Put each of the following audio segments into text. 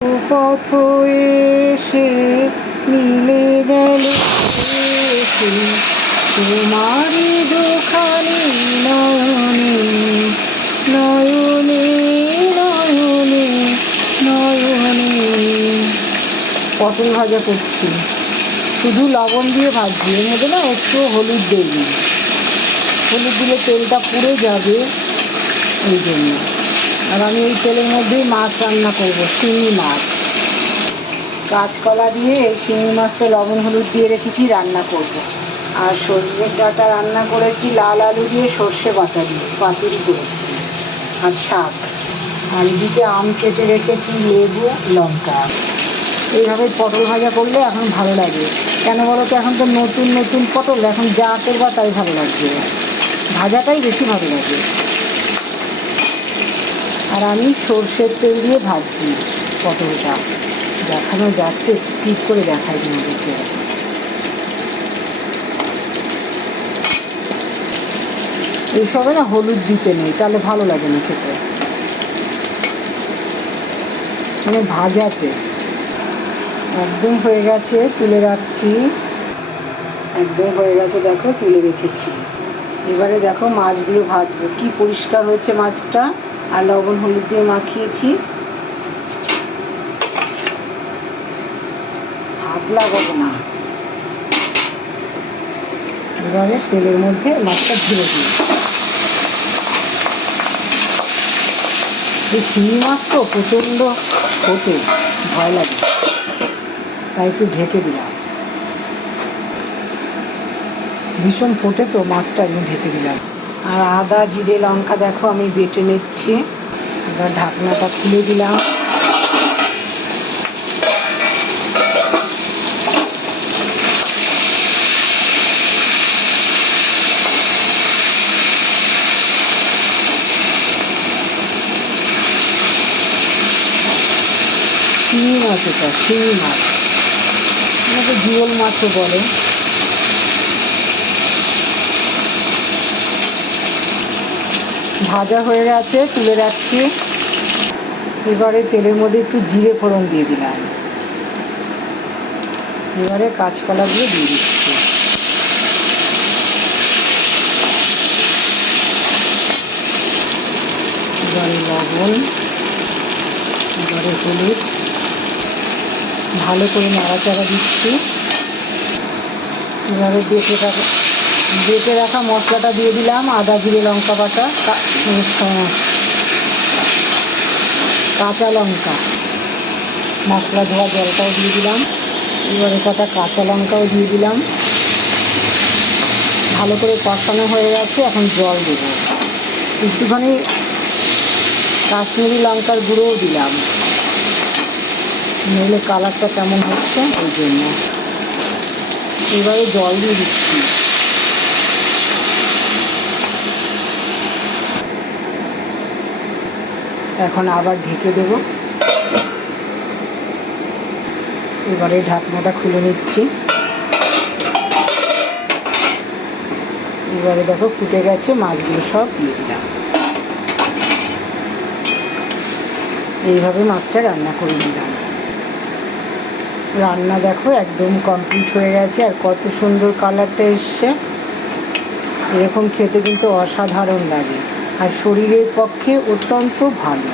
পথ এসে মিলে গেল তোমারই দুখানি নয়নে নয়নে নয়নে নয়নে। পটল ভাজা করছি, শুধু লবণ দিয়ে ভাজছি, এর মধ্যে না একটু হলুদ দেবি, হলুদ দিলে তেলটা পুড়ে যাবে এই জন্য। আর আমি এই তেলের মধ্যেই মাছ রান্না করবো, শিঙি মাছ। কাঁচকলা দিয়ে এই শিঙি মাছটা লবণ হলুদ দিয়ে রেখেছি, রান্না করব। আর সর্ষের ডাঁটা রান্না করেছি লাল আলু দিয়ে, সর্ষে বাটা দিয়ে পাতুরি করেছি, আর শাক। আর এদিকে আম কেটে রেখেছি, লেবু লঙ্কা। এইভাবে পটল ভাজা করলে এখন ভালো লাগে। কেন বলো তো, এখন তো নতুন নতুন পটল, এখন যা করবা তাই ভালো লাগবে, ভাজাটাই বেশি ভালো লাগে। আর আমি সর্ষের তেল দিয়ে ভাজছি পটলটা, দেখানো যাচ্ছে, স্কিপ করে দেখাই তোমাদেরকে। এইসবে না হলুদ দিতে নেই, তাহলে ভালো লাগে না খেতে, মানে ভাজাতে। একদম হয়ে গেছে, তুলে রাখছি। একদম হয়ে গেছে, দেখো তুলে রেখেছি। এবারে দেখো মাছগুলো ভাজবো, কি পরিষ্কার হয়েছে মাছটা, আর লবণ হলুদ দিয়ে মাখিয়েছি, হাত লাগাবো না। এবারে তেলের মধ্যে মাছটা ঢেলে দিই। এই শিঙি মাছ তো প্রচণ্ড ফোটে, ভয় লাগে, তাই একটু ঢেকে দিলাম। ভীষণ ফোটে তো মাছটা, একদম ঢেকে দিলাম। আর আদা জিরে লঙ্কা দেখো আমি বেটে নিচ্ছি। এবার ঢাকনাটা খুলে দিলাম। শিঙি মাছ, এটা শিঙি মাছ, আমাকে জিওল মাছও বলে। ভাজা হয়ে গেছে, তুলে রাখছি। এবারে তেলের মধ্যে একটু জিরে ফোড়ন দিয়ে দিলাম। এবারে কাঁচকলা দিয়ে দিচ্ছি। এবারে লবণ, এবারে হলুদ, ভালো করে নাড়াচাড়া দিচ্ছি। এবারে বেটে রাখা মশলাটা দিয়ে দিলাম, আদা জিরে লঙ্কা বাটা, কাঁচা লঙ্কা, মশলা ধোয়া জলটাও দিয়ে দিলাম। এবারে কটা কাঁচা লঙ্কাও দিয়ে দিলাম। ভালো করে কষানো হয়ে গেছে, এখন জল দেব। একটুখানি কাশ্মীরি লঙ্কার গুঁড়োও দিলাম, নইলে কালারটা কেমন হচ্ছে ওই জন্য। এবারে জল দিয়ে দিচ্ছি। এখন আবার ঢেকে দেব। এবারে ঢাকনাটা খুলে নিচ্ছি। এবারে দেখো ফুটে গেছে, মাছগুলো সব দিয়ে দিলাম। এইভাবে মাছটা রান্না করে নিলাম। রান্না দেখো একদম কমপ্লিট হয়ে গেছে, আর কত সুন্দর কালারটা এসছে। এরকম খেতে কিন্তু অসাধারণ লাগে, আর শরীরের পক্ষে অত্যন্ত ভালো।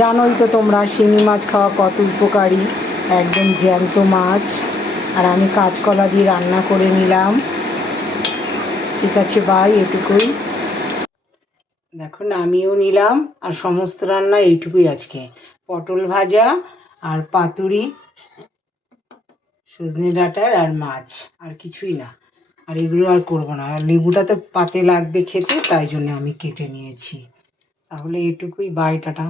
জানোই তো তোমরা শিঙি মাছ খাওয়া কত উপকারী, একদম জ্যান্ত মাছ। আর আমি কাঁচকলা দিয়ে রান্না করে নিলাম। ঠিক আছে, বাই, এটুকুই। দেখো নামিয়েও নিলাম, আর সমস্ত রান্না এইটুকুই আজকে। পটল ভাজা আর পাতুরি, সজনে ডাঁটার আর মাছ, আর কিছুই না। আর এগুলো আর করবো না, আর লেবুটা তো পাতে লাগবে খেতে, তাই জন্য আমি কেটে নিয়েছি। তাহলে এটুকুই, বাই, টাটা।